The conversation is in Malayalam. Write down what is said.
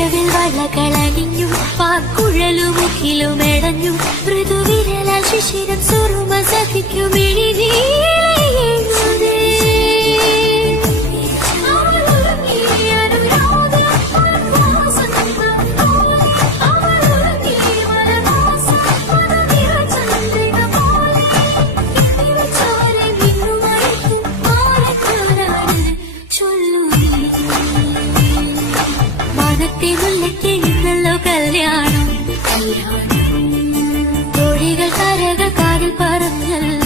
മഴവിൽ വള്ളകളണിഞ്ഞു പാക്കുഴലുമുഖിലുമെടഞ്ഞു മൃദുവിരല ശിശിരം സുറുമ സഖിക്കും കല്യാണം കോഴികൾ കരകൾ കാതിൽ പറഞ്ഞല്ലോ